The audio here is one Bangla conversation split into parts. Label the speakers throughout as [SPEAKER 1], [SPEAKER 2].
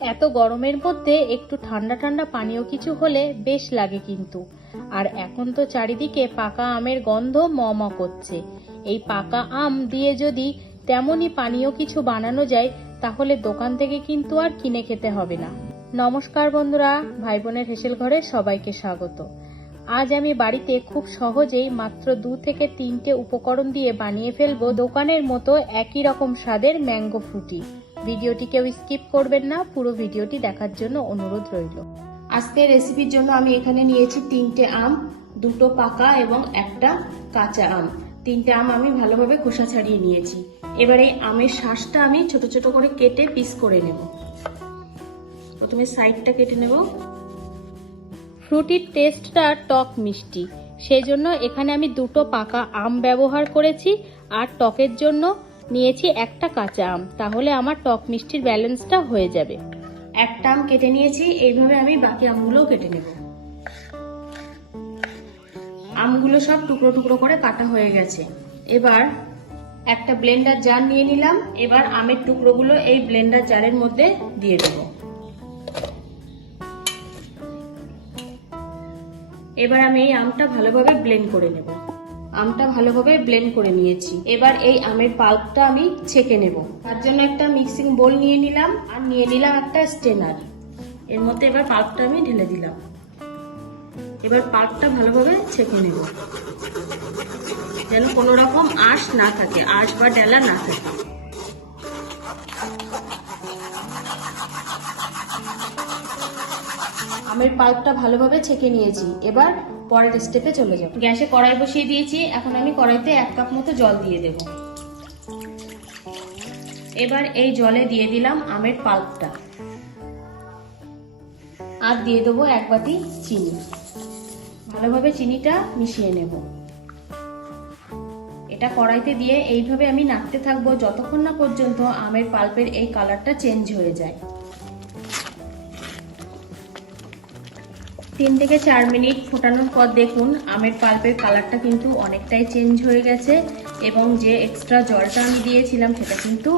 [SPEAKER 1] এত গরমের মধ্যে একটু ঠান্ডা ঠান্ডা পানীয় কিছু হলে বেশ লাগে কিন্তু। আর এখন তো চারিদিকে পাকা আমের গন্ধ ম ম করছে। এই পাকা আম দিয়ে যদি তেমনই পানীয় কিছু বানানো যায়, তাহলে দোকান থেকে কিন্তু আর কিনে খেতে হবে না। নমস্কার বন্ধুরা, ভাই বোনের হেসেল ঘরে সবাইকে স্বাগত। আজ আমি বাড়িতে খুব সহজেই মাত্র দু থেকে তিনটে উপকরণ দিয়ে বানিয়ে ফেলব। দোকানের মতো একই রকম স্বাদের ম্যাঙ্গো ফ্রুটি। ভিডিওটি কেউ স্কিপ করবেন না, পুরো ভিডিওটি দেখার জন্য অনুরোধ রইল।
[SPEAKER 2] আজকের রেসিপির জন্য আমি এখানে নিয়েছি তিনটে আম, দুটো পাকা এবং একটা কাঁচা আম। তিনটে আম আমি ভালোভাবে খোসা ছাড়িয়ে নিয়েছি। এবার এই আমের শ্বাসটা আমি ছোট ছোট করে কেটে পিস করে নেব। প্রথমে সাইডটা কেটে নেব।
[SPEAKER 1] ফ্রুটির টেস্টটা টক মিষ্টি। সেই জন্য এখানে আমি দুটো পাকা আম ব্যবহার করেছি আর টকের জন্য নিয়েছি একটা কাঁচা আম। তাহলে আমার টক মিষ্টির ব্যালেন্সটা হয়ে যাবে।
[SPEAKER 2] একটা আম কেটে নিয়েছি, এইভাবে আমি বাকি আমগুলোও কেটে নেব। আমগুলো সব টুকরো টুকরো করে কাটা হয়ে গেছে। এবার একটা ব্লেন্ডার জার নিয়ে নিলাম। এবার আমের টুকরোগুলো এই ব্লেন্ডার জারের মধ্যে দিয়ে দেব। এবার আমি এই আমটা ভালোভাবে ব্লেন্ড করে নেব। আমটা ভালোভাবে ব্লেন্ড করে নিয়েছি। এবার এই আমের পাল্পটা আমি ছেঁকে নেব। তার জন্য একটা মিক্সিং বোল নিয়ে নিলাম আর নিয়ে নিলাম একটা স্টেনার এর মধ্যে এবার পাল্পটা আমি ঢেলে দিলাম। এবার পাল্পটা ভালোভাবে ছেঁকে নেব। যেন কোনো রকম আঁশ না থাকে, আঁশ বা ডেলা না থাকে। আমের পাল্পটা ভালোভাবে ছেঁকে নিয়েছি। এবার পরের স্টেপে চলে যাব। গ্যাসে কড়াই বসিয়ে দিয়েছি। এখন আমি কড়াইতে এক কাপ মতো জল দিয়ে দেব। এবার এই জলে দিয়ে দিলাম আমের পাল্পটা। আর দিয়ে দেবো এক বাটি চিনি। ভালোভাবে চিনিটা মিশিয়ে নেব। এটা কড়াইতে দিয়ে এইভাবে আমি নাড়তে থাকব যতক্ষণ না পর্যন্ত আমের পাল্পের এই কালারটা চেঞ্জ হয়ে যায়। তিন থেকে চার মিনিট ফোটানোর পর দেখুন, আমের পাল্পের কালারটা কিন্তু অনেকটাই চেঞ্জ হয়ে গেছে এবং যে এক্সট্রা জলটা আমি দিয়েছিলাম সেটা কিন্তু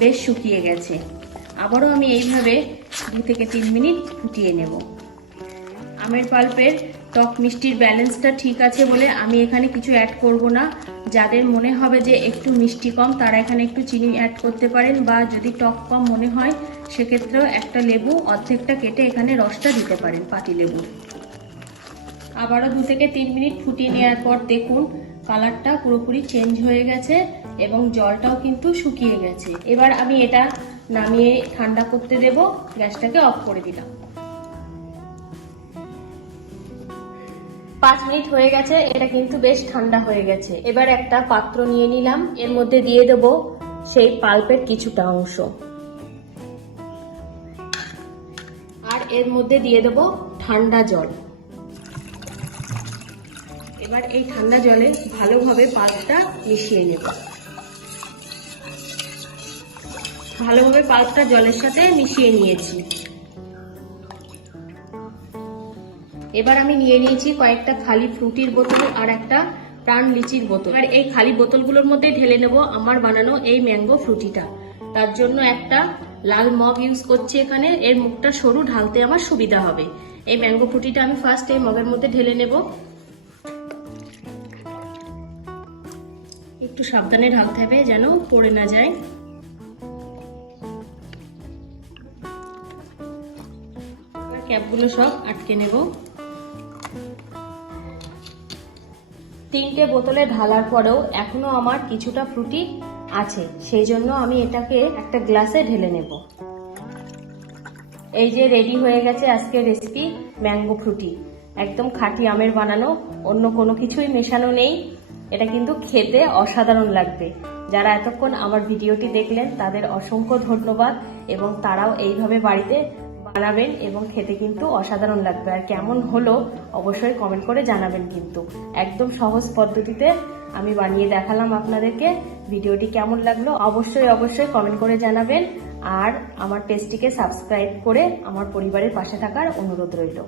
[SPEAKER 2] বেশ শুকিয়ে গেছে। আবারও আমি এইভাবে দু থেকে তিন মিনিট ফুটিয়ে নেব। আমের পাল্পের টক মিষ্টির ব্যালেন্সটা ঠিক আছে বলে আমি এখানে কিছু অ্যাড করব না। যাদের মনে হবে যে একটু মিষ্টি কম, তারা এখানে একটু চিনি অ্যাড করতে পারেন বা যদি টক কম মনে হয়, সেক্ষেত্রেও একটা লেবু অর্ধেকটা কেটে এখানে রসটা দিতে পারেন পাতি লেবু আবারও দু থেকে তিন মিনিট ফুটিয়ে নেওয়ার পর দেখুন, কালারটা পুরোপুরি চেঞ্জ হয়ে গেছে এবং জলটাও কিন্তু শুকিয়ে গেছে। এবার আমি এটা নামিয়ে ঠান্ডা করতে দেব, গ্যাসটাকে অফ করে দিলাম। পাঁচ মিনিট হয়ে গেছে, এটা কিন্তু বেশ ঠান্ডা হয়ে গেছে। এবার একটা পাত্র নিয়ে নিলাম, এর মধ্যে দিয়ে দেব সেই পাল্পের কিছুটা অংশ। আর এর মধ্যে দিয়ে দেব ঠান্ডা জল। এবার এই ঠান্ডা জলে ভালোভাবে পাল্পটা মিশিয়ে নেব। ভালোভাবে পাল্পটা জলের সাথে মিশিয়ে নিয়েছি। এবার আমি নিয়ে নিয়েছি কয়েকটা খালি ফ্রুটির বোতল আর একটা প্রাণ লিচির বোতল। আর এই খালি বোতলগুলোর মধ্যে ঢেলে নেব আমার বানানো এই ম্যাঙ্গো ফ্রুটিটা। তার জন্য একটা লাল মগ ইউজ করছি এখানে। এর মুখটা সরু ঢালতে আমার সুবিধা হবে। এই ম্যাঙ্গো ফ্রুটিটা আমি ফার্স্ট এই মগের মধ্যে ঢেলে নেব। একটু সাবধানে ঢালতে হবে যেন পড়ে না যায়। ক্যাপগুলো সব আটকে নেব। তিনটে বোতলে ঢালার পরেও এখনও আমার কিছুটা ফ্রুটি আছে, সেই জন্য আমি এটাকে একটা গ্লাসে ঢেলে নেব। এই যে রেডি হয়ে গেছে আজকের রেসিপি, ম্যাঙ্গো ফ্রুটি। একদম খাঁটি আমের বানানো, অন্য কোনো কিছুই মেশানো নেই। এটা কিন্তু খেতে অসাধারণ লাগবে। যারা এতক্ষণ আমার ভিডিওটি দেখলেন, তাদের অসংখ্য ধন্যবাদ এবং তারাও এইভাবে বাড়িতে বানাবেন এবং খেতে কিন্তু অসাধারণ লাগবে। আর কেমন হলো অবশ্যই কমেন্ট করে জানাবেন কিন্তু। একদম সহজ পদ্ধতিতে আমি বানিয়ে দেখালাম আপনাদেরকে। ভিডিওটি কেমন লাগল অবশ্যই অবশ্যই কমেন্ট করে জানাবেন। আর আমার পেজটিকে সাবস্ক্রাইব করে আমার পরিবারের পাশে থাকার অনুরোধ রইল।